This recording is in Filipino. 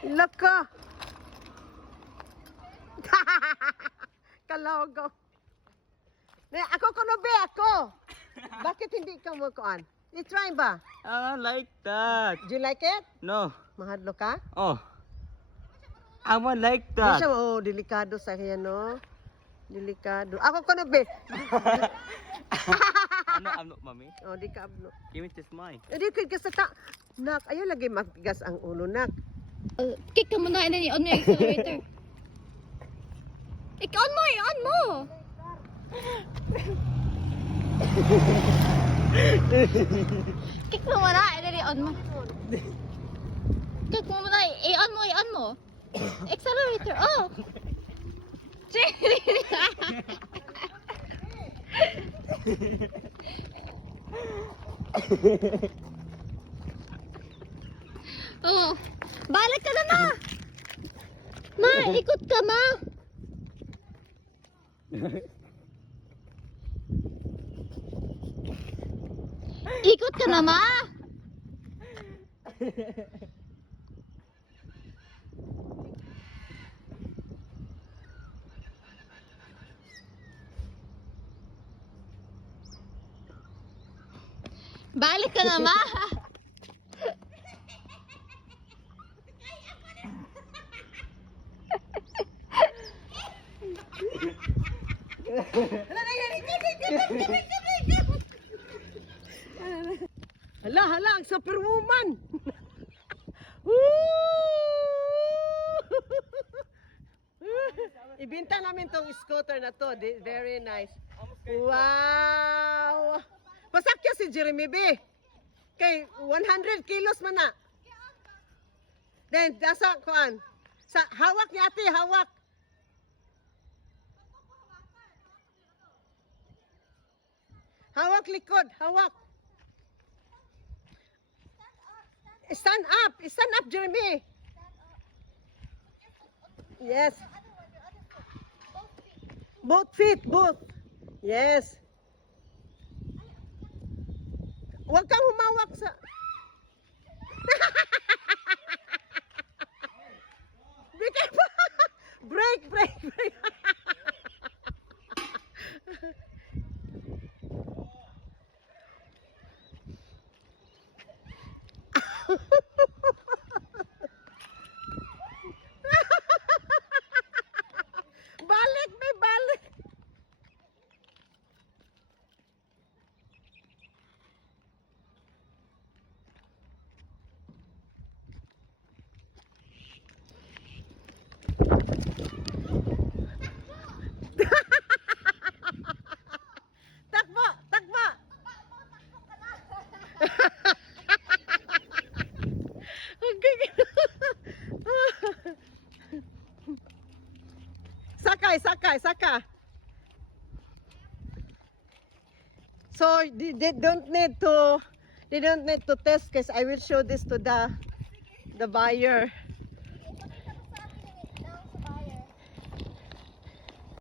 Laka. Kalogo. Ako kuno be ako. Bakit hindi ka mo kuan? I-try ba? I like that. Do you like it? No. Mahadlo ka? Oh. I want like Di that. siya, delikado sa kanya, no? Delikado. Ako kuno be. Ano, mami? Di ka abno. Give me this mic. Di ka sa ta. Nak, ayaw lagi matigas ang ulo, nak. Kick ka muna and then i-on mo yung accelerator. I-on mo, i-on mo! Kick mo muna and then i-on mo. Kick mo muna, i-on mo, i-on mo. Accelerator, oh! Oh, balik ka na, ma! Ma, ikot ka, ma! Ikot ka na, ma! Balik ka na, ma! Hala, ang superwoman. Ibenta namin tong scooter na to. Very nice. Wow! Pasakya si Jeremy B. Kay 100 kilos man na. Then, dasa kuan. Sa hawak ni ate, hawak. Hawak likod, hawak. Stand up, Jeremy. Yes. Both feet, both. Yes. Huwag kang humawak sa... Be careful. Break. Balik. Takbo. Saka. So they don't need to test because I will show this to the buyer.